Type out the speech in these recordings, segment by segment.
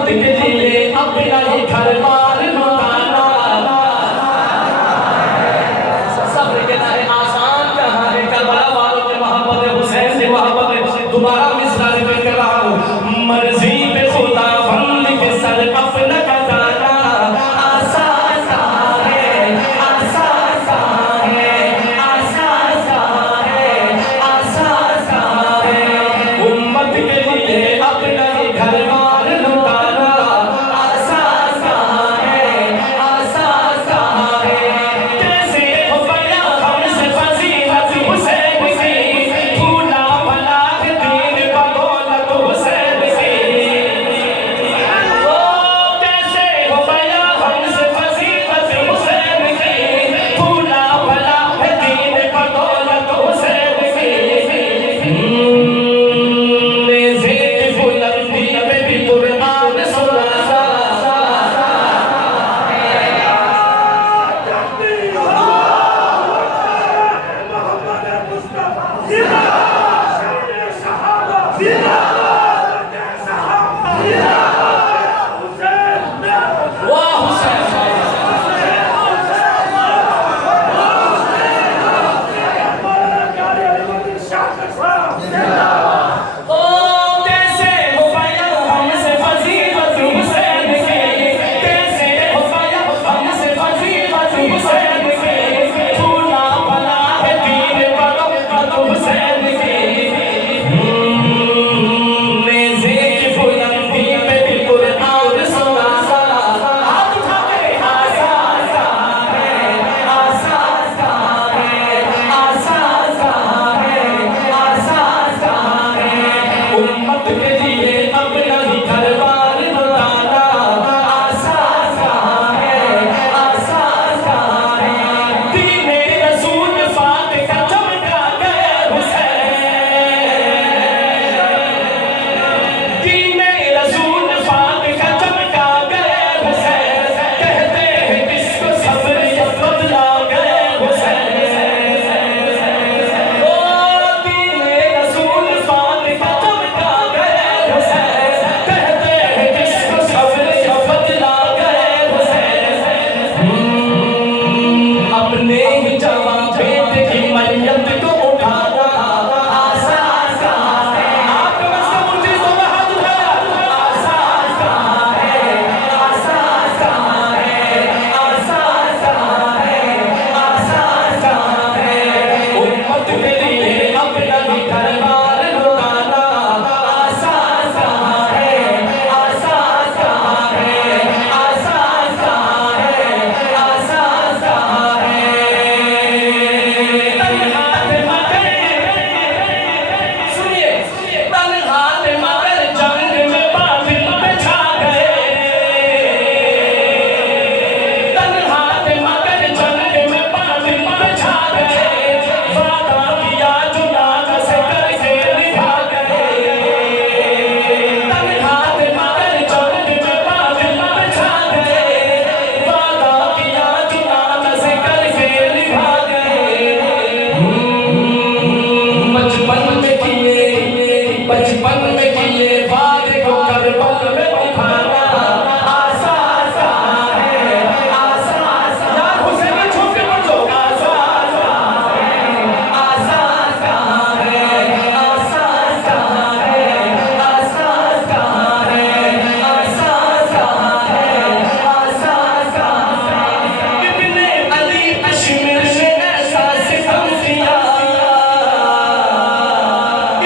उम्मत के लिए अपना ही घर बार लुटाना। सब्र के नारे आसान कहाँ है, करबला वालों के मोहब्बत हुसैन से मोहब्बत। दोबारा मिसरा रिपीट कर रहा हूँ। मर्जी पे खुदा बंद के सर अपना कटाना आसान कहाँ है, आसान कहाँ है, आसान कहाँ है, आसान कहाँ है। उम्मत के लिए अपना ही घर बार लुटाना आसान कहाँ है, आसान कहाँ है। कैसे हो गया हमसे फजीलत हुसैन की, भूला भला के दीन बदौलत हुसैन की। ओ कैसे हो गया हमसे फजीलत हुसैन की, भूला भला के दीन बदौलत हुसैन की। नेज़े की बुलंदी पे भी कुरान सुनाना। वाह हुसैन, ओ कैसे हो गया हमसे फजीलत हुसैन की, कैसे हो गया हमसे फजीलत हुसैन की, भूला भला है दीन बदौलत हुसैन की। नेज़े की बुलंदी पे भी कुरान सुनाना। हाथ उठा के आसान कहाँ है, आसान कहाँ है, आसान कहाँ है, आसान कहाँ है। उम्मत के लिए अपना ही घर बार लुटाना आसान कहाँ है, आसान कहाँ है। दीने रसूल पाक का चमका गया हुसैन, दीने रसूल पाक का चमका गया हुसैन। कहते हैं किसको सब्र या बदला गया हुसैन। ओ दीने रसूल पाक का चमका गया हुसैन। कहते हैं किसको सब्र या बदला गया हुसैन। अपने ही जवां बेटे की मरियत को उठाना आसान कहाँ है। आपको मसला मुझे तो हाथ उठाया। आसान कहाँ है, आसान कहाँ है, आसान कहाँ है, आसान कहाँ है। उम्मत के लिए अपना ही घर बार लुटाना आसान कहाँ है, आसान कहाँ है, आसान कहाँ है, आसान कहाँ है। तन्हात मगर सुनिए, तन्हात मगर जंग में बातिल पे छा गए। तन्हात मगर जंग में बातिल पे छा गए। वादा किया जुनाद से करके निभा गए। तन्हात मगर जंग में बातिल पे छा गए। वादा किया जुनाद से करके निभा गए। बचपन में किए वादे को करबल में निभाना आसान कहाँ है, आसान। यार हुसैन छुप के मत जाओ। आसान कहाँ है, आसान कहाँ है, आसान कहाँ है, आसान कहाँ है, आसान कहाँ है, आसान कहाँ है। इब्ने अली कश्मीर ने ऐसा सितम किया।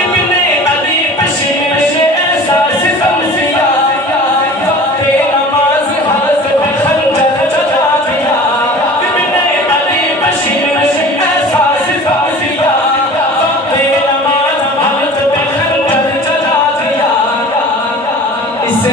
इब्ने अली कश्मीर ने ऐसा सितम किया। वक्ते नमाज हाथ पे खंजर चला दिया। इब्ने अली कश्मीर ने ऐसा सितम किया। वक्ते नमाज हाथ पे खंजर चला दिया। इसे